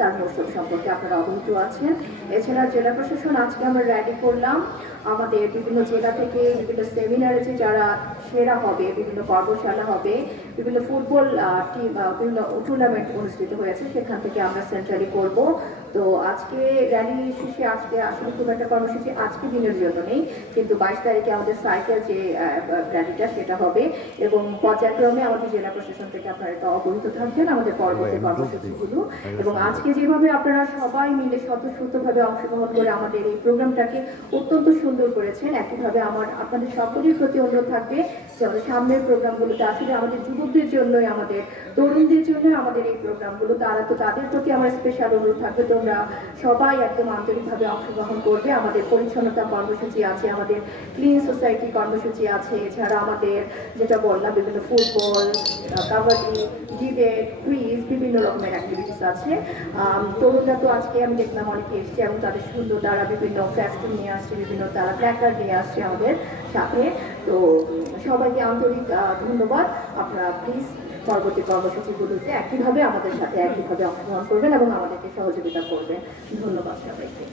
তার মৌসুম সম্পর্কে আপনারা অবহিত আছেন। এছাড়া জেলা প্রশাসন আজকে আমরা রেডি করলাম আমাদের বিভিন্ন জেলা থেকে বিভিন্ন সেমিনারে যে যারা সেরা হবে, বিভিন্ন কর্মশালা হবে, বিভিন্ন ফুটবল টিম, বিভিন্ন টুর্নামেন্ট অনুষ্ঠিত হয়েছে, সেখান থেকে আমরা সেন্ট্রালি করব। তো আজকে র্যালি শেষে আজকে আসলে খুব একটা কর্মসূচি আজকে দিনের জন্য নেই, কিন্তু 22 তারিখে আমাদের সাইকেল যে র্যালিটা সেটা হবে এবং পর্যায়ক্রমে আমাদের জেলা প্রশাসন থেকে আপনারা এটা অবহিত থাকবেন আমাদের পরবর্তী কর্মসূচিগুলো। এবং আজকে যেভাবে আপনারা সবাই মিলে স্বতঃস্ফূর্তভাবে অংশগ্রহণ করে আমাদের এই প্রোগ্রামটাকে অত্যন্ত সুন্দর করেছেন, একইভাবে আপনাদের সকলের প্রতি অনুরোধ থাকবে যে আমাদের সামনের প্রোগ্রামগুলোতে আসলে আমাদের যুবকদের জন্যই, আমাদের তরুণদের জন্যই আমাদের এই প্রোগ্রামগুলো, তাদের প্রতি আমার স্পেশাল অনুরোধ থাকবে তোমরা সবাই একদম আন্তরিকভাবে অংশগ্রহণ করবে। আমাদের পরিচ্ছন্নতা কর্মসূচি আছে, আমাদের ক্লিন সোসাইটি কর্মসূচি আছে, এছাড়া আমাদের যেটা বললাম বিভিন্ন ফুটবল, কাবাডি, ডিবেট, কুইজ, বিভিন্ন রকমের অ্যাক্টিভিটিস আছে। তরুণরা তো আজকে আমি দেখলাম অনেকে এসছে এবং তাদের সুন্দর তারা বিভিন্ন ফেস্টুন নিয়ে আসছে, বিভিন্ন তারা প্ল্যাকার্ড নিয়ে আসছে আমাদের সাথে। তো সবাইকে আন্তরিক ধন্যবাদ। আপনারা প্লিজ পরবর্তী কর্মসূচিগুলোতে একইভাবে আমাদের সাথে একইভাবে অংশগ্রহণ করবেন এবং আমাদেরকে সহযোগিতা করবেন। ধন্যবাদ সবাইকে।